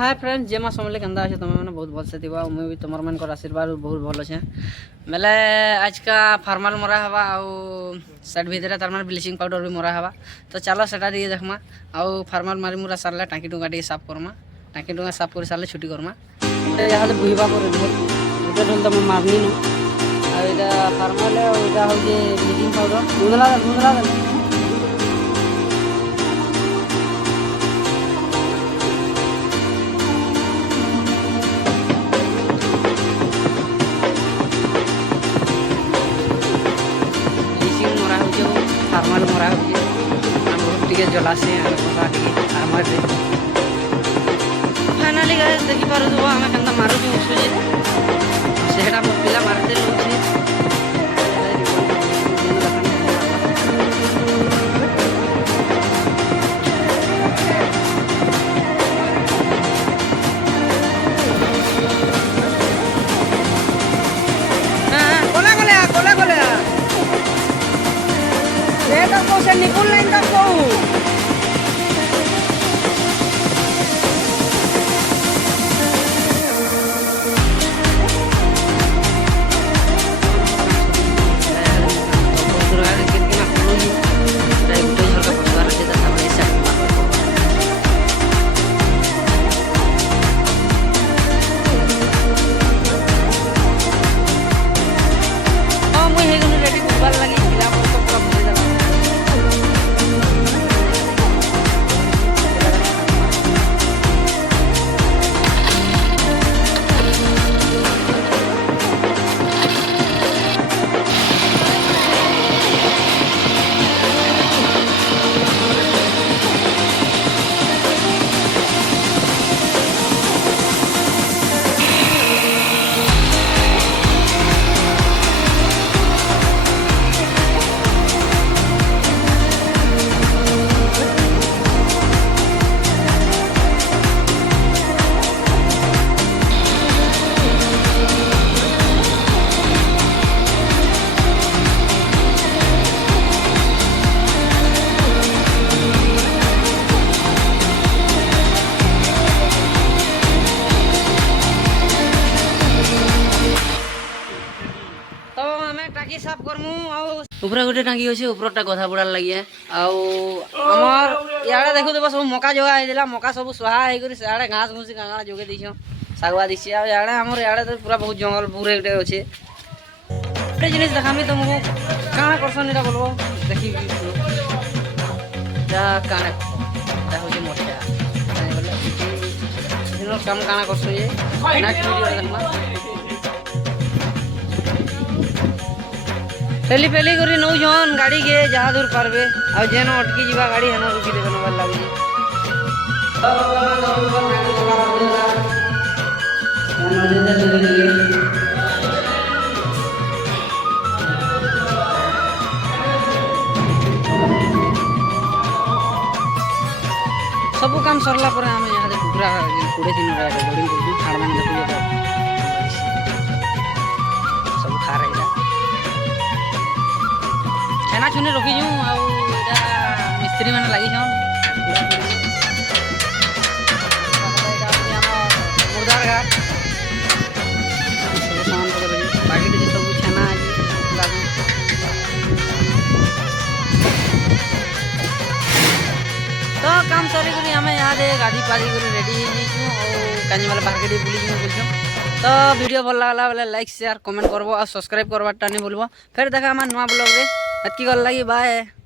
Hi friends जे माँ समझे केंदा अच्छे तुम मैंने बहुत भल से थी मुझे भी तुम मन आशीर्वाद बहुत भल अच्छे बेले आज का फार्माल मरा हवा आउ साइड भितर तार माने ब्लीचिंग पाउडर भी मरा हवा तो चलो सेटा दिए देखमा आउ फार्माल मारी मुरा सारे टाँकी टुका टे साफ करमा टाँकी टुका साफ कर सारे छुट्टी करमा यहाँ से बुझा पर गोटे ढोल तो मारनी न आ फार्माल हूँ ब्लीचिंग पाउडर धुंधला धुंधला फार्माल मरा हो बहुत जलासे फार्माल फाइनाली गाइस देखि पारो आम के मारुचे उठुचे सेटा मो पिला मारते लुचे se nipun lain tak kau. टाँकी साफ करमु ऊपर गोटे टाँकी अच्छे ऊपरटा गधा बुड़ा लगे आमर इे देखु तो सब मका जोगा होता मका सब सुहा होकर सियाड़े घास घुसी काँगा जोगे देछ शागुआ दीची आड़े आमर इे तो पूरा बहुत जंगल पूरे गोटे अच्छे गोटे जिन देखामी तुमको काଣା करसन इटा बोलो देखी काଣା हूँ मजा काम काଣା करसन ये नेक्स्ट वीडियो देखमा पेली पेली करी नौ जन गाड़ी के जहाँ दूर पारबे आ जेन अटकी जीवा गाड़ी हेन रुकी देवे नबार लागे सब काम सरला पर आम यहाँ कुकुरा 20 दिन बोर्डिंग कर फाड़ मैंने देखिए सब खा रही छेना छुनी रखीचु मिस्त्री मैंने लगी मुर्दार घाट सब सामान पकड़ बाकी सब छेना तो काम सरी कर आम यहाँ गाधी पाधी कर रेडी कानी वाला बाहर के बुली बोलछो तो वीडियो भल लगला बोले लाइक शेयर कमेंट करबो और सब्सक्राइब करवाटा नहीं भूलबो फिर देखा हमार नया ब्लॉग रे अतकी गल लगी बाय।